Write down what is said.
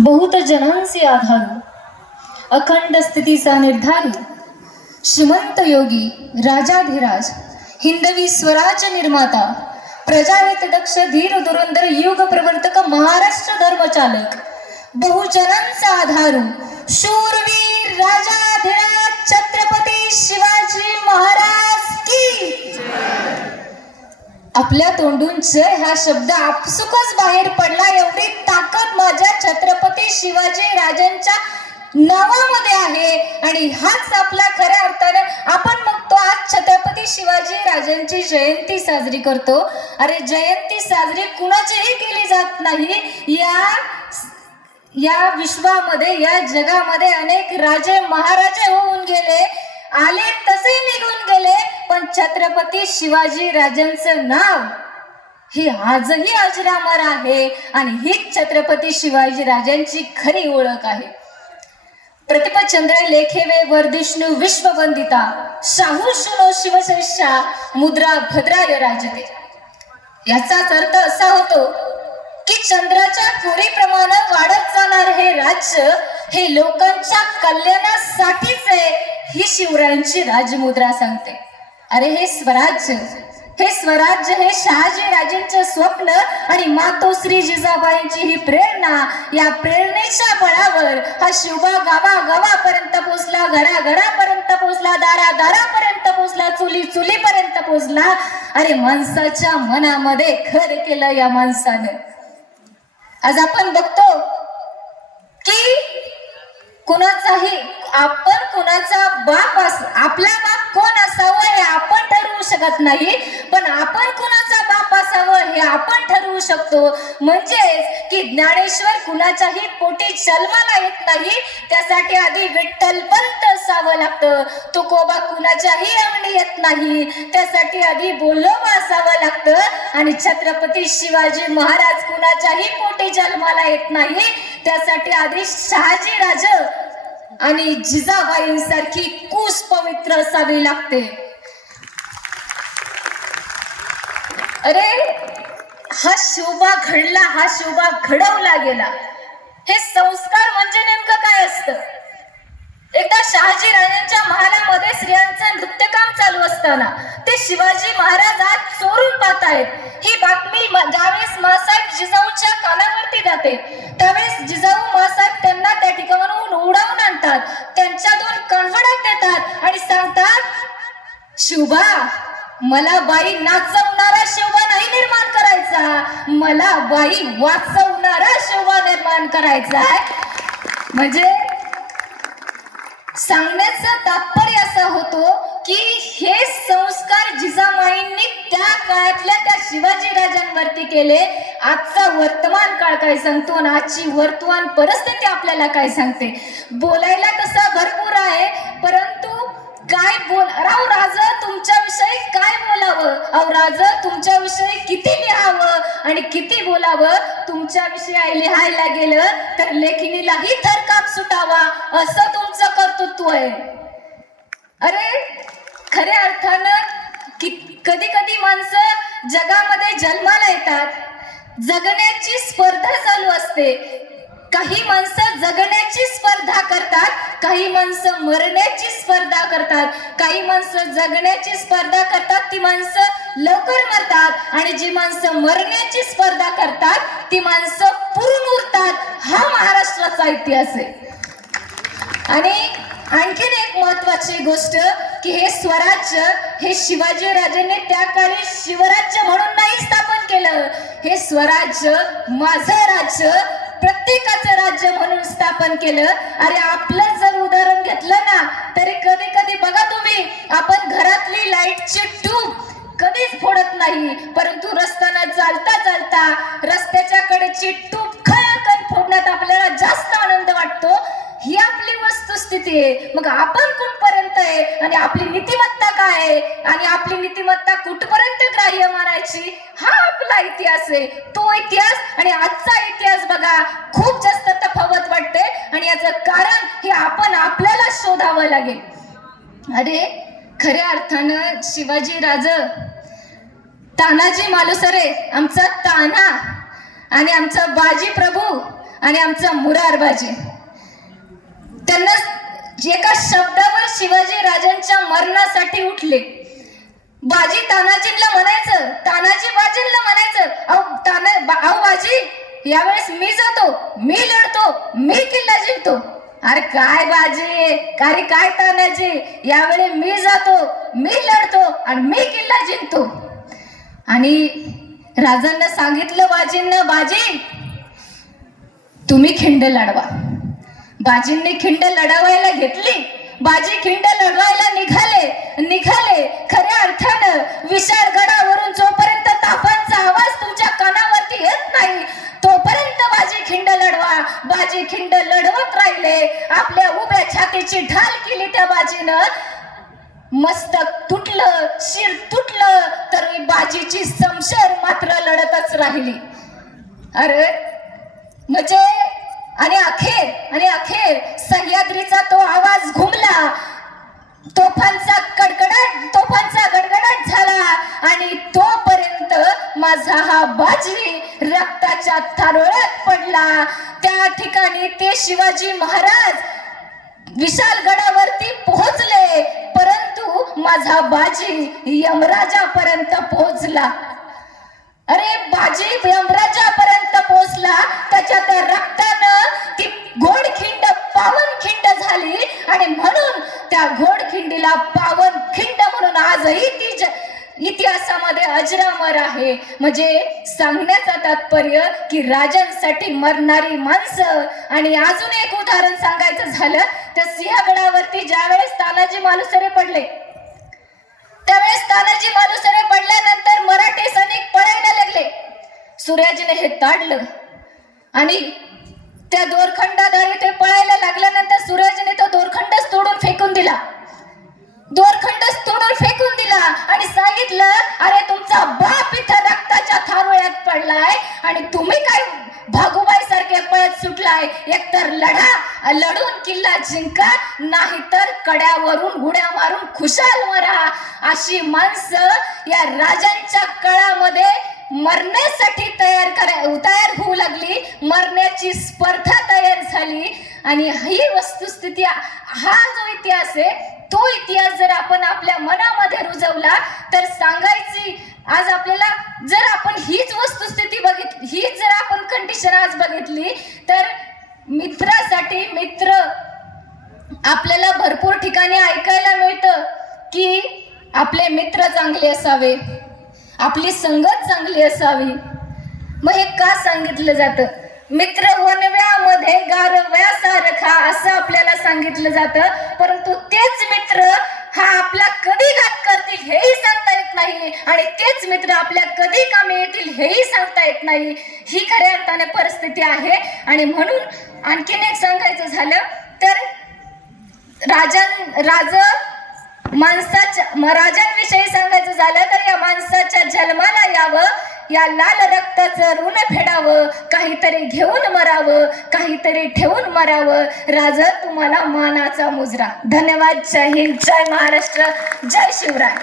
बहुत जनांचे आधारू, अखंड स्थितीचा निर्धारू, श्रीमंत योगी राजाधिराज, हिंदवी स्वराज्य निर्माता, प्रजाहित दक्ष धीर धुरंधर युग प्रवर्तक, महाराष्ट्र धर्मचालक, बहुजनांचा आधारू, शूरवीर राजाधिराज छत्रपती शिवाजी महाराज की। आपल्या तोंडून जय हा शब्द आपसुकच बाहेर पडला, एवढी ताकद माझ्या छत्रपती शिवाजी राजांच्या नावामध्ये आहे। आणि हाच आपला खऱ्या अर्थाने आपण बघतो, आज छत्रपती शिवाजी राजांची जयंती साजरी करतो। अरे जयंती साजरी कुणाचीही केली जात नाही। या विश्वामध्ये, या जगामध्ये अनेक राजे महाराजे होऊन गेले, आले तसे निघून गेले, पण छत्रपती शिवाजी राजांचं नाव हे आजही अजरामर आहे। आणि हीच छत्रपती शिवाजी राजांची खरी ओळख आहे। प्रतिपचंद्र लेखेवे वर्धिष्णु विश्ववंदिता, शाहू शुनो शिवश्रेष्ठा, मुद्रा भद्राय राजते। याचाच अर्थ असा होतो की चंद्राच्या कोरीप्रमाणे वाढत जाणार हे राज्य हे लोकांच्या कल्याणासाठीच आहे, ही शिवरायांची राजमुद्रा सांगते। अरे हे स्वराज्य हे शहाजी राजेंचे स्वप्न आणि मातोश्री जिजाबाईंची ही प्रेरणा। या प्रेरणेच्या बळावर हा शिवबा गावागावापर्यंत पोहोचला, घराघरापर्यंत पोहोचला, दारादारापर्यंत पोहोचला, चुलीपर्यंत पोहोचला। अरे माणसाच्या मनामध्ये घर केलं या माणसाने। आज आपण बघतो की आपण कुणाचा बाप आपला बाप कोण असावं हे आपण ठरवू शकत नाही, पण आपण कुणाचा बाप असावं हे आपण ठरवू शकतो। म्हणजेच की ज्ञानेश्वर कुणाच्याही पोटी जन्माला येत नाही, त्यासाठी आधी विठ्ठलपंत असावं लागतं। तुकोबा कुणाच्याही अंगणी येत नाही, त्यासाठी आधी बोलोबा असावं लागतं। आणि छत्रपती शिवाजी महाराज कुणाच्याही पोटी जन्माला येत नाही, त्यासाठी आधी शहाजी राजे आणि जिजाबाईंसारखी कुस पवित्र असावी लागते। अरे हा शिवबा घडला, हा शिवबा घडवला गेला, हे संस्कार म्हणजे नेमकं काय असतं? एकदा शहाजी राजांच्या महालामध्ये स्त्रियांचं नृत्यकाम चालू असताना ते शिवाजी महाराज आज चोरून पाहतायत। ही बातमी ज्यावेळेस मासाहेब जिजाऊच्या कानावरती जाते, त्यावेळेस जिजाऊ मासाहेब त्यांना त्या ठिकाणावरून उडवून आणतात, त्यांच्या दोन कणफड्यात देतात आणि सांगतात, शिवबा मला बाई नाचवणारा शिवबा नाही निर्माण करायचा, मला बाई वाचवणारा शिवबा निर्माण करायचा आहे। म्हणजे सांगण्याचं तात्पर्य असा होतो की हे संस्कार जिजामाईंनी त्या काळातल्या त्या शिवाजी राजांवरती केले। आजचा वर्तमान काळ काय सांगतो आणि आजची वर्तमान परिस्थिती आपल्याला काय सांगते? बोलायला तसं भरपूर आहे, परंतु काय राव राजा तुमच्याविषयी काय बोलावं, अहो राजा तुमच्याविषयी किती लिहावं आणि किती बोलावं? तुमच्याविषयी लिहायला गेलं तर लेखिनीलाही थरकाप सुटावा, असं तुमचं कर्तृत्व आहे। अरे खऱ्या अर्थानं कधी कधी माणसं जगामध्ये जन्माला येतात, जगण्याची स्पर्धा चालू असते। काही माणसं जगण्याची स्पर्धा करतात, काही माणसं मरण्याची स्पर्धा करतात, काही माणसं जगण्याची स्पर्धा करतात, ती माणसं लवकर मरतात, आणि जी माणसं मरण्याची स्पर्धा करतात ती माणसं पुरून उरतात। हा महाराष्ट्राचा इतिहास आहे। आणि आणखीन एक महत्वाची गोष्ट की हे स्वराज्य हे शिवाजी राजांनी त्या काळी शिवराज्य म्हणून नाही स्थापन केलं, हे स्वराज्य माझं राज्य प्रत्येकाचं राज्य म्हणून स्थापन केलं। अरे आपलं जर उदाहरण घेतलं ना, तरी कधी कधी बघा तुम्ही, आपण घरातली लाईटची ट्यूब कधीच फोडत नाही, परंतु रस्त्याने चालता चालता रस्त्याच्या कडेची ट्यूब खळखळ फोडण्यात आपल्याला जास्त आनंद वाटतो। ही आपली वस्तुस्थिती आहे। मग आपण कुठपर्यंत आहे आणि आपली नीतिमत्ता काय आहे आणि आपली नीतिमत्ता कुठपर्यंत ग्राह्य मानायची, हा आपला इतिहास आहे। तो इतिहास आणि आजचा इतिहास बघा, खूप जास्त तफावत वाटते आणि याचं कारण हे आपण आपल्याला शोधावं लागेल। अरे खऱ्या अर्थानं शिवाजी राजा, तानाजी मालुसरे आमचा ताना आणि आमचा बाजी प्रभू आणि आमचा मुरारबाजी, त्यांना एका शब्दावर शिवाजी राजांच्या मरणासाठी उठले. बाजी तानाजींना म्हणायचं, तानाजी बाजींना म्हणायचं, अहो बाजी, यावेळेस मी जातो, मी लढतो, मी किल्ला जिंकतो. अरे काय बाजी, अरे काय तानाजी, यावेळी मी जातो, मी लढतो आणि मी किल्ला जिंकतो. आणि राजांना सांगितलं बाजींना, बाजी तुम्ही खिंड लढवा. बाजींनी खिंड लढवायला घेतली. बाजी खिंड लढवायला निघाले. खऱ्या अर्थानं विशाळ गडावरून जोपर्यंत ताफांचा आवाज तुमच्या कानावरती येत नाही तोपर्यंत बाजी खिंड लढवा. बाजी खिंड लढवत राहिले. आपल्या उभ्या छातीची ढाल केली त्या बाजीनं. मस्तक तुटलं, शिर तुटलं, तर बाजीची समशेर मात्र लढतच राहिली. अरे म्हणजे आणि अखेर सह्याद्रीचा तो आवाज घुमला. तोफांचा गडगडाट झाला आणि तोपर्यंत माझा हा बाजी रक्ताच्या थारोळ्यात पडला. त्या ठिकाणी ते शिवाजी महाराज विशाल गडावरती पोहोचले, परंतु माझा बाजी यमराजापर्यंत पोहोचला. अरे बाजी यमराजापर्यंत पोहोचला, त्याच्या त्या रक्तानं ती घोडखिंड पावन खिंड झाली आणि म्हणून त्या घोडखिंडीला पावन खिंड म्हणून आजही ती इतिहासामध्ये अजरामर आहे. म्हणजे सांगण्याचं तात्पर्य की राजांसाठी मरणारी माणसं. आणि अजून एक उदाहरण सांगायचं झालं तर सिंहगडावरती ज्यावेळेस तानाजी मालुसरे पडले, त्यावेळेस तानाजी मालुसरे पडल्यानंतर मराठी सैनिक पळायला लागले. सूर्याजीने हे ताडलं आणि त्या दोरखंडाद्वारे ते पळायला लागल्यानंतर सूर्याजीने तो दोरखंडच तोडून फेकून दिला. आणि सांगितलं, अरे तुमचा बाप इथं रक्ताच्या थारोळ्यात पडलाय आणि तुम्ही काय भागुबाई सारखे पळत सुटलाय. एकतर लढून किल्ला जिंका, नाहीतर कड्यावरून उड्या मारून खुशाल मरा. अशी माणसं या राजांच्या काळामध्ये मरण्यासाठी तयार होऊ लागली. मरण्याची स्पर्धा तयार झाली. आणि ही वस्तुस्थिती, हा जो इतिहास आहे, तो इतिहास जर आपण आपल्या मनामध्ये रुजवला तर सांगायची आज आपल्याला, जर आपण हीच वस्तुस्थिती बघितली, हीच जर आपण कंडिशन आज बघितली तर मित्रासाठी मित्र आपल्याला भरपूर ठिकाणी ऐकायला मिळतं की आपले मित्र चांगले असावे, आपली संगत चांगली असावी. मग हे का सांगितलं जातं? मित्र वनव्यामध्ये गारव्यासारखा असं आपल्याला सांगितलं जातं, परंतु तेच मित्र हा आपला कधी घात करतील हेही सांगता येत नाही आणि तेच मित्र आपल्या कधी कामी येतील हेही सांगता येत नाही. ही खऱ्या अर्थाने परिस्थिती आहे. आणि म्हणून आणखीन एक सांगायचं झालं तर राजांविषयी सांगायचं झालं तर या माणसाच्या जन्माला यावं, या लाल रक्ताचं ऋण फेडावं, काहीतरी घेऊन मरावं, काहीतरी ठेवून मरावं. राजा तुम्हाला मानाचा मुजरा. धन्यवाद. जय हिंद, जय महाराष्ट्र, जय शिवराय.